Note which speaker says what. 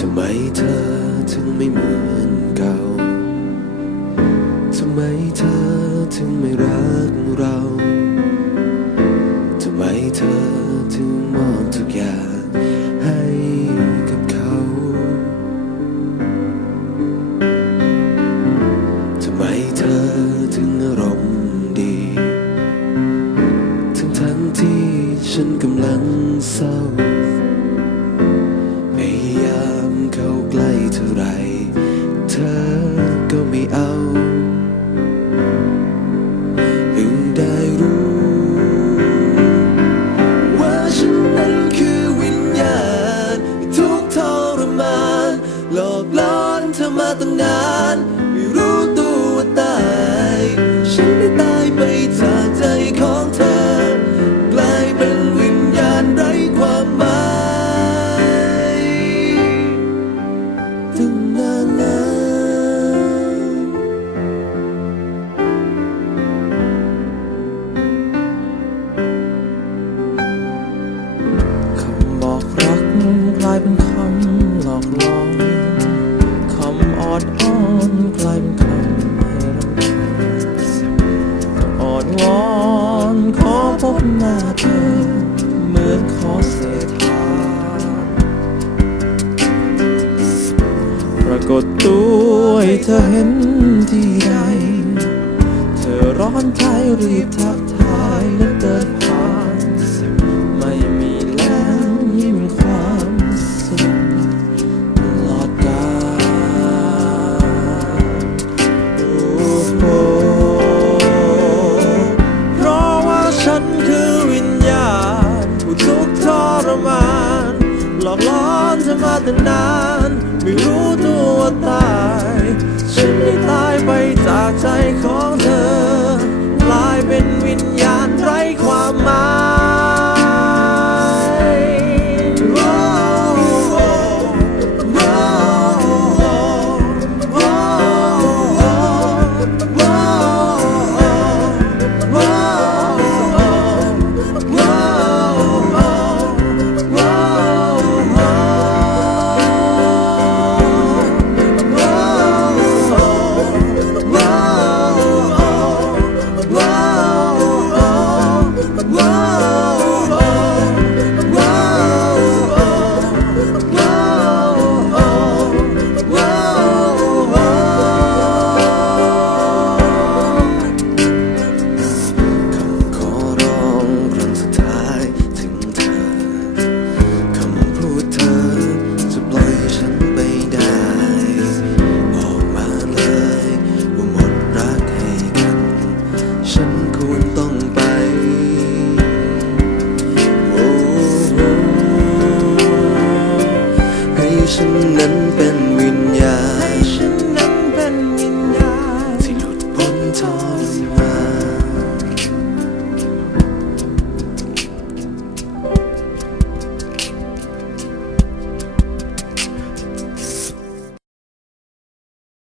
Speaker 1: ทำไมเธอถึงไม่เหมือนเก่า ทำไมเธอถึงไม่รักเรา ทำไมเธอถึงมอบทุกอย่างให้กับเขา ทำไมเธอถึงอารมณ์ดี ทั้งทั้งที่ฉันกำลังเศร้า อ วอนขอ
Speaker 2: พบหน้าเธอเหมือนขอเศษทานปรากฏตัวให้เธอเห็นที่ใด เธอร้อนใจรีบทักทายและเดินผ่าน มาตั้งนาน ไม่รู้ตัวตาย ฉันได้ตายไปจากใจขอ ฉันนั้นเป็น